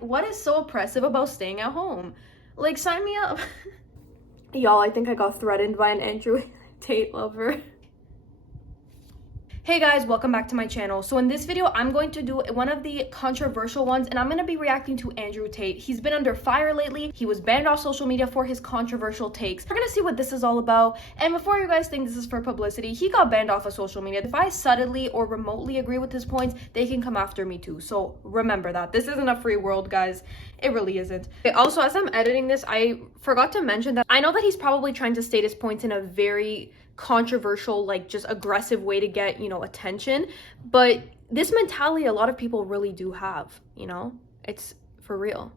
What is so oppressive about staying at home? Like, sign me up. Y'all, I think I got threatened by an Andrew Tate lover. Hey guys, welcome back to my channel. So in this video, I'm going to do one of the controversial ones, and I'm going to be reacting to Andrew Tate. He's been under fire lately. He was banned off social media for his controversial takes. We're going to see what this is all about. And before you guys think this is for publicity, he got banned off of social media. If I subtly or remotely agree with his points, they can come after me too. So remember that. This isn't a free world, guys. It really isn't. Okay, also, as I'm editing this, I forgot to mention that I know that he's probably trying to state his points in a very controversial, like just aggressive way to get, attention, but this mentality a lot of people really do have, it's for real.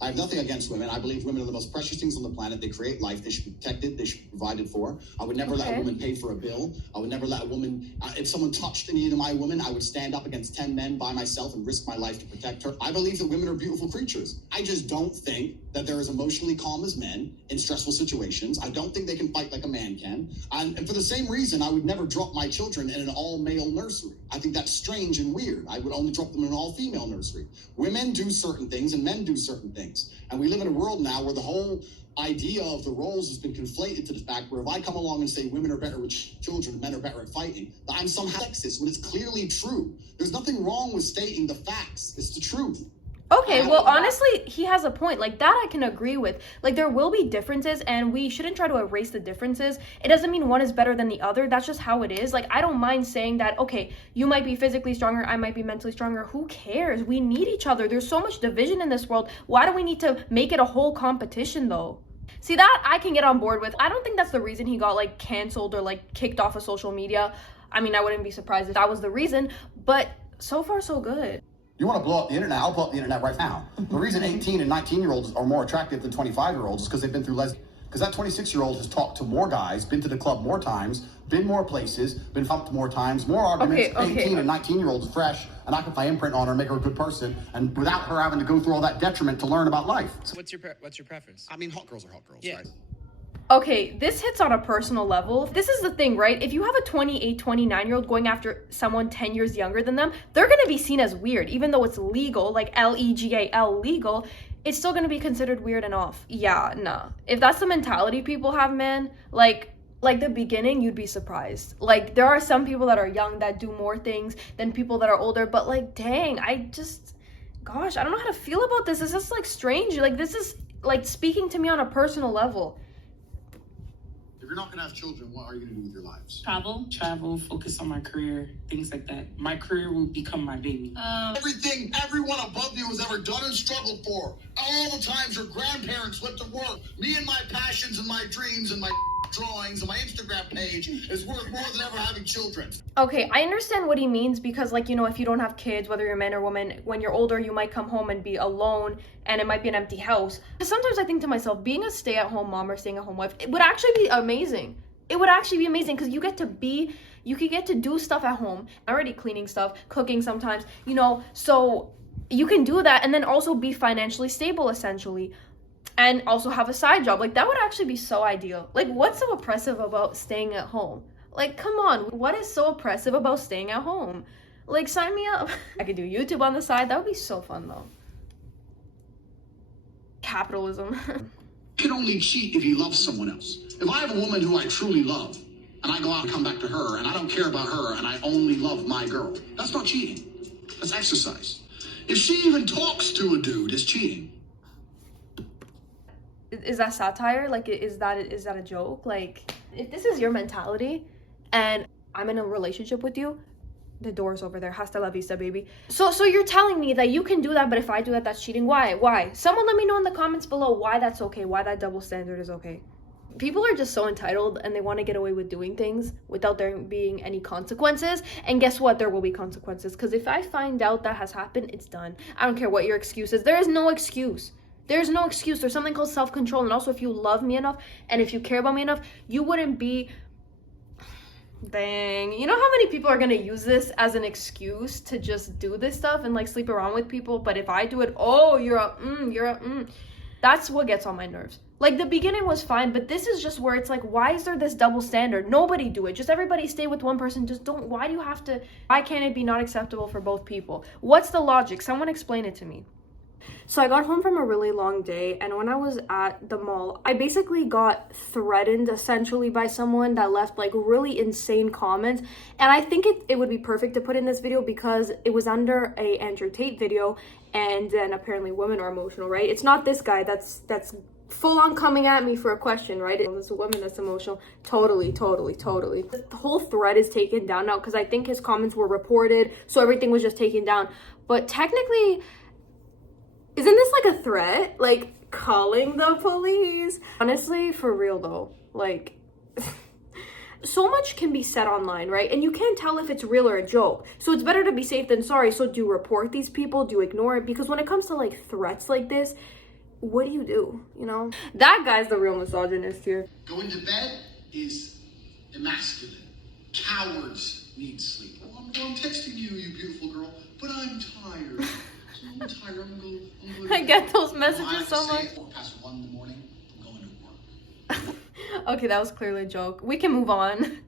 I have nothing against women. I believe women are the most precious things on the planet. They create life. They should be protected. They should be provided for. I would never let a woman pay for a bill. I would never let a woman, if someone touched any of my women, I would stand up against 10 men by myself and risk my life to protect her. I believe that women are beautiful creatures. I just don't think that they're as emotionally calm as men in stressful situations. I don't think they can fight like a man can. And for the same reason, I would never drop my children in an all-male nursery. I think that's strange and weird. I would only drop them in an all-female nursery. Women do certain things and men do certain things. And we live in a world now where the whole idea of the roles has been conflated to the fact where if I come along and say women are better with children and men are better at fighting, that I'm somehow sexist when it's clearly true. There's nothing wrong with stating the facts. It's the truth. Okay, well, honestly, he has a point. Like, that I can agree with. Like, there will be differences, and we shouldn't try to erase the differences. It doesn't mean one is better than the other. That's just how it is. Like, I don't mind saying that, okay, you might be physically stronger, I might be mentally stronger. Who cares? We need each other. There's so much division in this world. Why do we need to make it a whole competition, though? See, that I can get on board with. I don't think that's the reason he got, like, canceled or, like, kicked off of social media. I mean, I wouldn't be surprised if that was the reason, but so far, so good. You want to blow up the internet? I'll blow up the internet right now. The reason 18 and 19-year-olds are more attractive than 25-year-olds is because they've been through because that 26-year-old has talked to more guys, been to the club more times, been more places, been fucked more times, more arguments. 18 and 19-year-olds fresh, and I can put my imprint on her and make her a good person, and without her having to go through all that detriment to learn about life. So what's your preference? I mean, hot girls are hot girls, Yeah. right? Okay, this hits on a personal level. This is the thing, right? If you have a 28, 29-year-old going after someone 10 years younger than them, they're going to be seen as weird. Even though it's legal, like L-E-G-A-L, legal, it's still going to be considered weird and off. Yeah, nah. If that's the mentality people have, man, like the beginning, you'd be surprised. Like, there are some people that are young that do more things than people that are older, but like, dang, gosh, I don't know how to feel about this. This is like strange. Like, this is like speaking to me on a personal level. If you're not going to have children, what are you going to do with your lives? Travel, focus on my career, things like that. My career will become my baby. Everything everyone above you has ever done and struggled for. All the times your grandparents went to work. Me and my passions and my dreams and my drawings and my Instagram page is worth more than ever having children. Okay, I understand what he means because, like, if you don't have kids, whether you're man or woman, when you're older, you might come home and be alone and it might be an empty house. Sometimes I think to myself, being a stay-at-home mom or staying-at-home wife, it would actually be amazing. It would actually be amazing because you could get to do stuff at home, already cleaning stuff, cooking sometimes, so you can do that and then also be financially stable, essentially. And also have a side job. Like, that would actually be so ideal. Like, what's so oppressive about staying at home? Like, come on, what is so oppressive about staying at home? Like, sign me up. I could do YouTube on the side. That would be so fun, though. Capitalism. You can only cheat if you love someone else. If I have a woman who I truly love, and I go out and come back to her, and I don't care about her, and I only love my girl, that's not cheating. That's exercise. If she even talks to a dude, it's cheating. Is that satire? Like, is that a joke? Like, if this is your mentality and I'm in a relationship with you, the door's over there. Hasta la vista, baby. So you're telling me that you can do that, but if I do that, that's cheating. Why? Someone let me know in the comments below why that's okay, why that double standard is okay. People are just so entitled and they want to get away with doing things without there being any consequences. And guess what? There will be consequences. Because if I find out that has happened, it's done. I don't care what your excuse is. There is no excuse. There's no excuse. There's something called self-control. And also, if you love me enough and if you care about me enough, you wouldn't be... Dang. You know how many people are going to use this as an excuse to just do this stuff and, like, sleep around with people? But if I do it, oh, you're a. That's what gets on my nerves. Like, the beginning was fine, but this is just where it's like, why is there this double standard? Nobody do it. Just everybody stay with one person. Just don't. Why do you have to? Why can't it be not acceptable for both people? What's the logic? Someone explain it to me. So I got home from a really long day, and when I was at the mall, I basically got threatened essentially by someone that left like really insane comments. And I think it would be perfect to put in this video because it was under a Andrew Tate video, and then apparently women are emotional, right? It's not this guy that's full on coming at me for a question, right? It's a woman that's emotional. Totally. The whole thread is taken down now because I think his comments were reported, so everything was just taken down. But technically, isn't this like a threat? Like calling the police? Honestly, for real though, like so much can be said online, right? And you can't tell if it's real or a joke. So it's better to be safe than sorry. So do you report these people? Do you ignore it? Because when it comes to like threats like this, what do? You know? That guy's the real misogynist here. Going to bed is emasculine. Cowards need sleep. Oh, I'm texting you, you beautiful girl, but I'm tired. I'm tired. I'm going I get those messages so much. 1:04 in the morning, I'm going to work. Okay, that was clearly a joke. We can move on.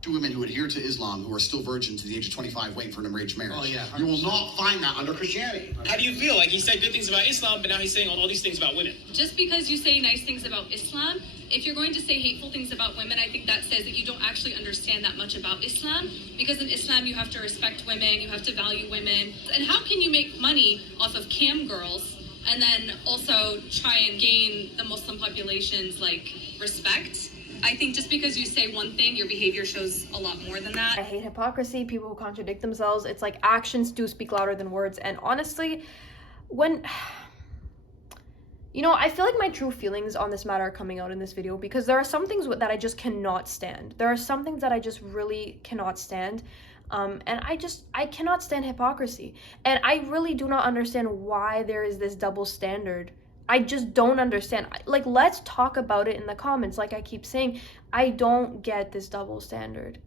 Two women who adhere to Islam who are still virgins to the age of 25 waiting for an arranged marriage. Oh, yeah, 100%. You will not find that under Christianity. How do you feel? Like he said good things about Islam, but now he's saying all these things about women. Just because you say nice things about Islam, if you're going to say hateful things about women, I think that says that you don't actually understand that much about Islam. Because in Islam, you have to respect women, you have to value women. And how can you make money off of cam girls and then also try and gain the Muslim population's like respect? I think just because you say one thing, your behavior shows a lot more than that. I hate hypocrisy, people who contradict themselves. It's like actions do speak louder than words. And honestly, when, you know, I feel like my true feelings on this matter are coming out in this video because there are some things that I just cannot stand. There are some things that I just really cannot stand. And I cannot stand hypocrisy. And I really do not understand why there is this double standard. I just don't understand. Like, let's talk about it in the comments. Like I keep saying, I don't get this double standard.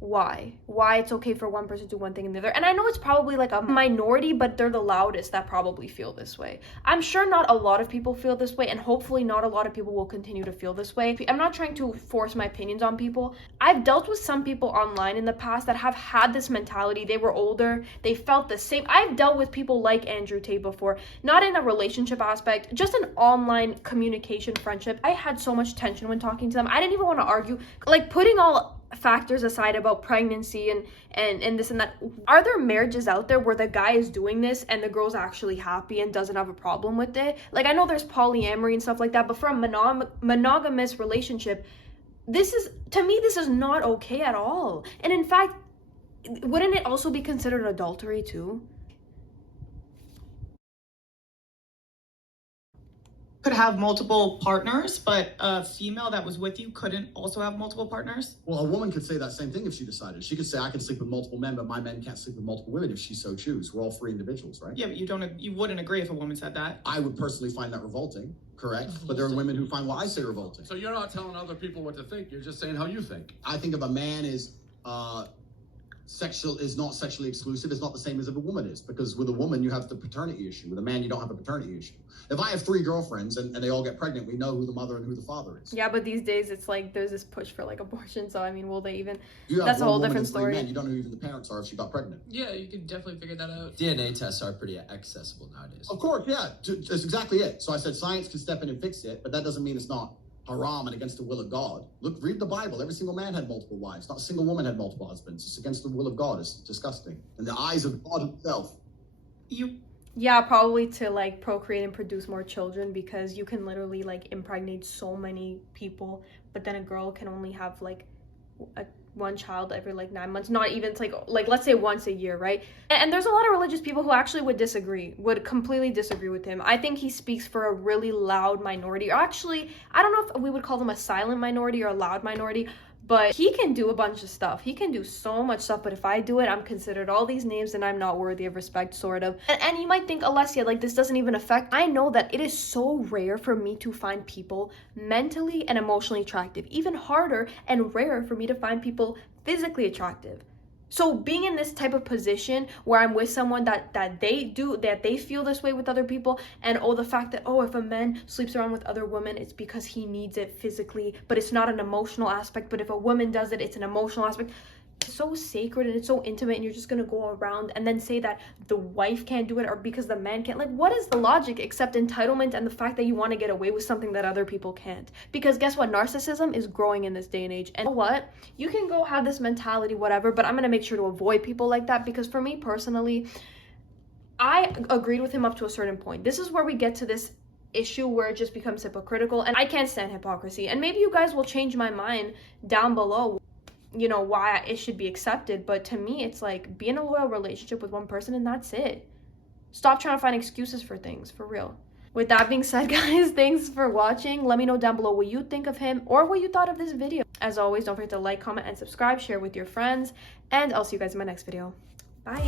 Why it's okay for one person to do one thing and the other. And I know it's probably like a minority, but they're the loudest that probably feel this way. I'm sure not a lot of people feel this way, and hopefully not a lot of people will continue to feel this way. I'm not trying to force my opinions on people. I've dealt with some people online in the past that have had this mentality. They were older, they felt the same. I've dealt with people like Andrew Tate before, not in a relationship aspect, just an online communication friendship. I had so much tension when talking to them. I didn't even want to argue. Like, putting all factors aside about pregnancy and this and that, are there marriages out there where the guy is doing this and the girl's actually happy and doesn't have a problem with it? Like, I know there's polyamory and stuff like that, but for a monogamous relationship, this is, to me, this is not okay at all. And in fact, wouldn't it also be considered adultery too? Could have multiple partners, but a female that was with you couldn't also have multiple partners? Well, a woman could say that same thing if she decided. She could say, I can sleep with multiple men, but my men can't sleep with multiple women if she so choose. We're all free individuals, right? Yeah, but you wouldn't agree if a woman said that. I would personally find that revolting, correct? But there are women who find what I say revolting. So you're not telling other people what to think, you're just saying how you think. I think if a man is not sexually exclusive, it's not the same as if a woman is, because with a woman you have the paternity issue. With a man you don't have a paternity issue. If I have 3 girlfriends and they all get pregnant, we know who the mother and who the father is. Yeah, but these days it's like there's this push for like abortion, so I mean, will they even? You That's a whole woman different and 3 story. men, you don't know who even the parents are if she got pregnant. Yeah, you could definitely figure that out. DNA tests are pretty accessible nowadays. Of course, yeah, that's exactly it. So I said science can step in and fix it, but that doesn't mean it's not haram and against the will of God. Look, read the Bible. Every single man had multiple wives. Not a single woman had multiple husbands. It's against the will of God. It's disgusting. In the eyes of God himself. Yeah, probably to like procreate and produce more children, because you can literally like impregnate so many people, but then a girl can only have like one child every like 9 months, not even, it's like let's say once a year, right? And there's a lot of religious people who actually would completely disagree with him. I think he speaks for a really loud minority, or actually, I don't know if we would call them a silent minority or a loud minority, but he can do a bunch of stuff. He can do so much stuff, but if I do it, I'm considered all these names and I'm not worthy of respect, sort of. And you might think, Alessia, like this doesn't even affect. I know that it is so rare for me to find people mentally and emotionally attractive. Even harder and rarer for me to find people physically attractive. So being in this type of position where I'm with someone that they feel this way with other people, and the fact that if a man sleeps around with other women, it's because he needs it physically, but it's not an emotional aspect. But if a woman does it, it's an emotional aspect. It's so sacred and it's so intimate, and you're just gonna go around and then say that the wife can't do it or because the man can't. Like, what is the logic except entitlement and the fact that you want to get away with something that other people can't? Because guess what? Narcissism is growing in this day and age. And you know what? You can go have this mentality, whatever, but I'm gonna make sure to avoid people like that, because for me personally, I agreed with him up to a certain point. This is where we get to this issue where it just becomes hypocritical, and I can't stand hypocrisy. And maybe you guys will change my mind down below, you know, why it should be accepted. But to me, it's like, be in a loyal relationship with one person and that's it. Stop trying to find excuses for things, for real. With that being said, guys, thanks for watching. Let me know down below what you think of him or what you thought of this video. As always, don't forget to like, comment, and subscribe, share with your friends, and I'll see you guys in my next video. Bye.